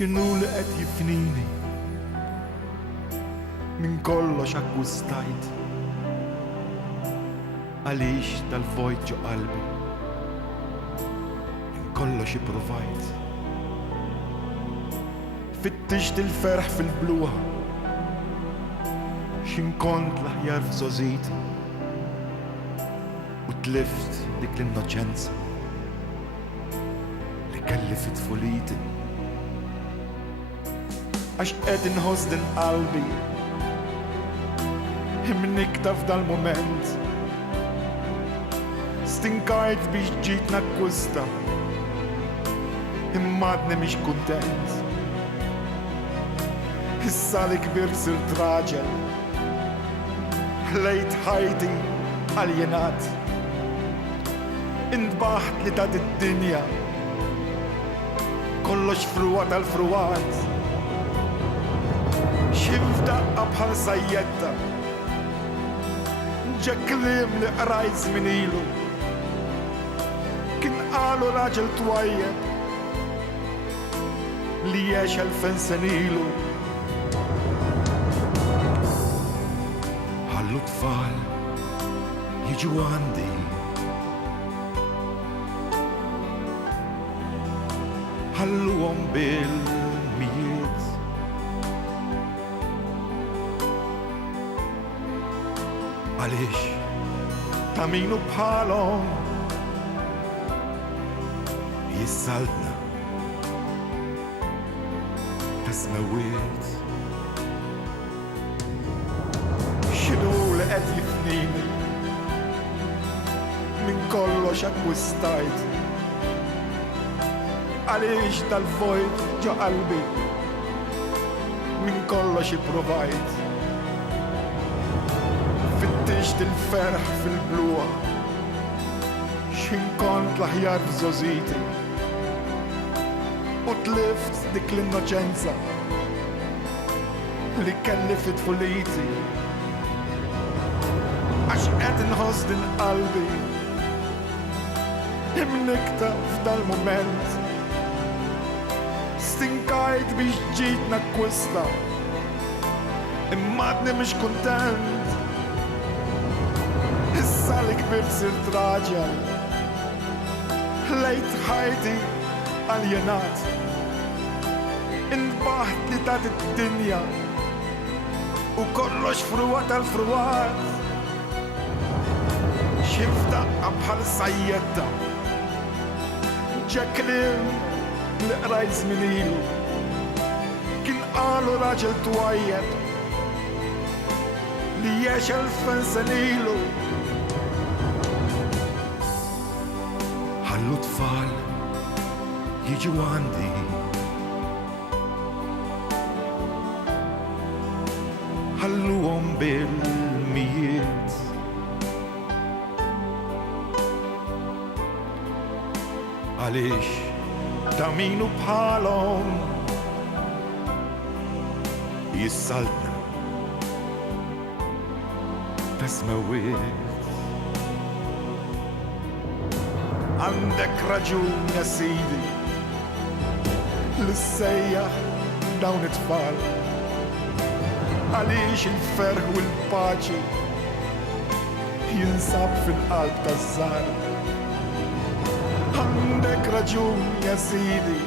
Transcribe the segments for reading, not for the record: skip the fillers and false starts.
x'inhu li qed jifnini minn kollox akkwistajt għaliex tal-vojt ġo qalbi minn kollox ippruvajt fittixt il-ferħ fil-bluħa x'inkont l-aħjar f'żożiti u tlift dik l-innoċenza li kelli fit-tfuliti għax qed inħoss din qalbi imnikta f'dal-mument stinkajt biex ġit nakkwista immadni mhix kuntent issa li kbirt sirt raġel ħlejt ħajti għaljenat intbaħt li ta' id-dinja kollox fruwa tal-fruwat x'imfdaqqa bħal sajjetta ġa kliem li qrajt żmien ilu kien qalu raġel twajjeb li jgħix 2000 sen ilu ħallu tfal jiġu għandi ħalluhom bil-mijiet għaliex ta' minu bħalhom jissaltna ta' smewiet x'inhu li qed jifnini minn kollox akkwistajt għaliex tal-vojt ġo qalbi minn kollox ippruvajt fittixt il-ferħ fil-bluħa x'inkont l-aħjar f'żożiti u tlift dik l-innoċenza li kelli fit-tfuliti għax qed inħoss din qalbi imnikta f'dal-mument stinkajt biex ġit nakkwista immadni mhix kuntent issa li kbirt sirt raġel ħlejt ħajti għaljenat intbaħt li ta' id-dinja u kollox fruwa tal-fruwat x'imfdaqqa bħal sajjetta ġa kliem li qrajt żmien ilu kien qalu raġel twajjeb li jgħix 2000 sen ilu ħallu tfal jiġu għandi ħalluhom bil-mijiet għaliex ta' minu bħalhom jissaltna ta' smewiet għandek raġun ja sidi li ssejjaħ dawn it-tfal għaliex il-ferħ u l-paċi jinsab fil-qalb taż-żgħar għandek raġun ja sidi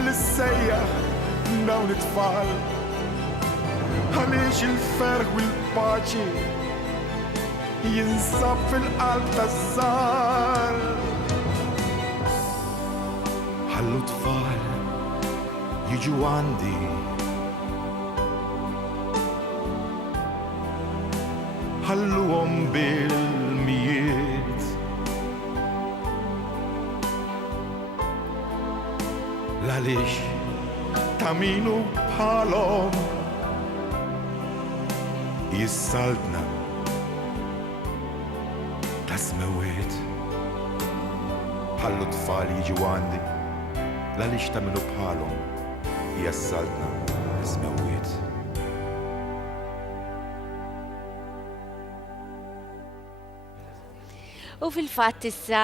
li ssejjaħ dawn it-tfal għaliex il-ferħ u l-paċi jinsab fil-qalb taż-żgħar ħallu tfal jiġu għandi ħalluhom bil-mijiet għaliex ta' minu bħalhom jissaltna ta' smewiet ħallu tfal jiġu għandi għaliex ta' minu bħalhom jissaltna ta' smewiet. U fil-fatt issa